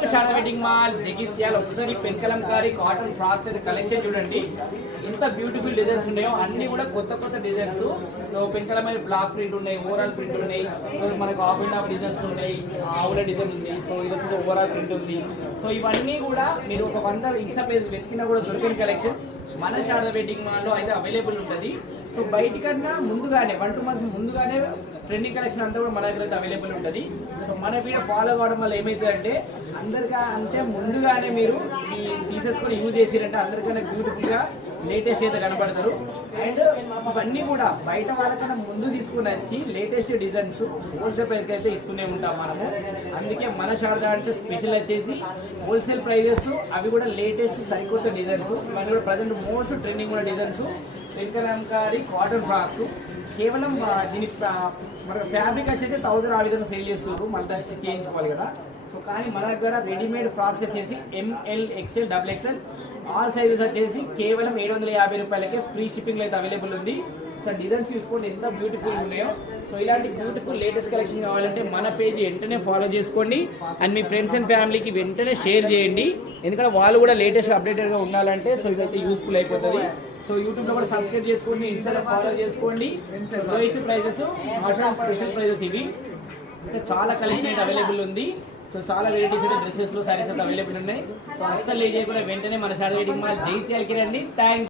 Shadow wedding mall Jagtial ఒకసారి పెన్కలంకారీ cotton frocks అయితే collection చూడండి ఎంత బ్యూటిఫుల్ డిజైన్స్ ఉన్నాయో అన్ని కూడా కొత్త కొత్త డిజైన్స్. సో పెన్కలమైన బ్లాక్ ప్రింట్ ఉన్నాయి, ఓవరాల్ ప్రింట్ ఉన్నాయి. సో మనకు ఆఫ్ అండ్ ఆఫ్ డిజైన్స్ ఉన్నాయి, ఆవుల డిజైన్ ఉంది. సో ఇది వచ్చి ఓవరాల్ ప్రింట్ ఉంది. సో ఇవన్నీ కూడా మీరు ఒక 100 ఇన్స్టా పేజ్ వెతికినా కూడా దొరికిన కలెక్షన్ మన శారద వెడ్డింగ్ మాల్లో అయితే అవైలబుల్ ఉంటుంది. సో బయటికన్నా ముందుగానే 1-2 months ముందుగానే ట్రెండింగ్ కలెక్షన్ అంతా కూడా మన దగ్గర అయితే అవైలబుల్ ఉంటుంది. సో మన వీడియో ఫాలో కావడం వల్ల ఏమవుతుందంటే అందరికీ అంటే ముందుగానే మీరు ఈ తీసేసుకొని యూజ్ చేసిరంటే అందరికన్నా బ్యూటిఫుల్గా లేటెస్ట్ అయితే కనబడతారు. అండ్ ఇవన్నీ కూడా బయట వాళ్ళకన్నా ముందు తీసుకుని వచ్చి లేటెస్ట్ డిజైన్స్ హోల్సేల్ ప్రైస్కి అయితే ఇస్తూనే ఉంటాం మనము. అందుకే మన శారద అంటే స్పెషల్ వచ్చేసి హోల్సేల్ ప్రైజెస్, అవి కూడా లేటెస్ట్ సరికొత్త డిజైన్స్. మన కూడా ప్రజెంట్ మోస్ట్ ట్రెండింగ్ ఉన్న డిజైన్స్ పెన్కలంకారీ కాటన్ ఫ్రాక్స్. కేవలం దీని మన ఫ్యాబ్రిక్ వచ్చేసి 1000 ఆ విధంగా సేల్ చేస్తున్నారు, మళ్ళీ దాన్ని చేయించుకోవాలి కదా. సో కానీ మన దగ్గర రెడీమేడ్ ఫ్రాక్స్ వచ్చేసి ML, XL, XXL all sizes వచ్చేసి కేవలం 750 రూపాయలకే ఫ్రీ షిప్పింగ్ అయితే అవైలబుల్ ఉంది. సో డిజైన్స్ చూసుకోండి ఎంత బ్యూటిఫుల్ ఉన్నాయో. సో ఇలాంటి బ్యూటిఫుల్ లేటెస్ట్ కలెక్షన్ కావాలంటే మన పేజ్ వెంటనే ఫాలో చేసుకోండి అండ్ మీ ఫ్రెండ్స్ అండ్ ఫ్యామిలీకి వెంటనే షేర్ చేయండి. ఎందుకంటే వాళ్ళు కూడా లేటెస్ట్ అప్డేటెడ్గా ఉండాలంటే సో ఇదైతే యూస్ఫుల్ అయిపోతుంది. సో యూట్యూబ్లో కూడా సబ్స్క్రైబ్ చేసుకోండి, ఇన్స్టాలో ఫాలో చేసుకోండి. లోయెస్ట్ ప్రైజెస్, స్పెషల్ ప్రైజెస్ ఇవి. చాలా కలెక్షన్ అయితే అవైలబుల్ ఉంది. సో చాలా వెరైటీస్ అయితే డ్రెస్సెస్లో సారీస్ అయితే అవైలబుల్ ఉన్నాయి. సో అస్సలు లేట్ చేయకుండా వెంటనే మన శారద వెడ్డింగ్ మాల్ జగిత్యాలకి రండి. థ్యాంక్స్.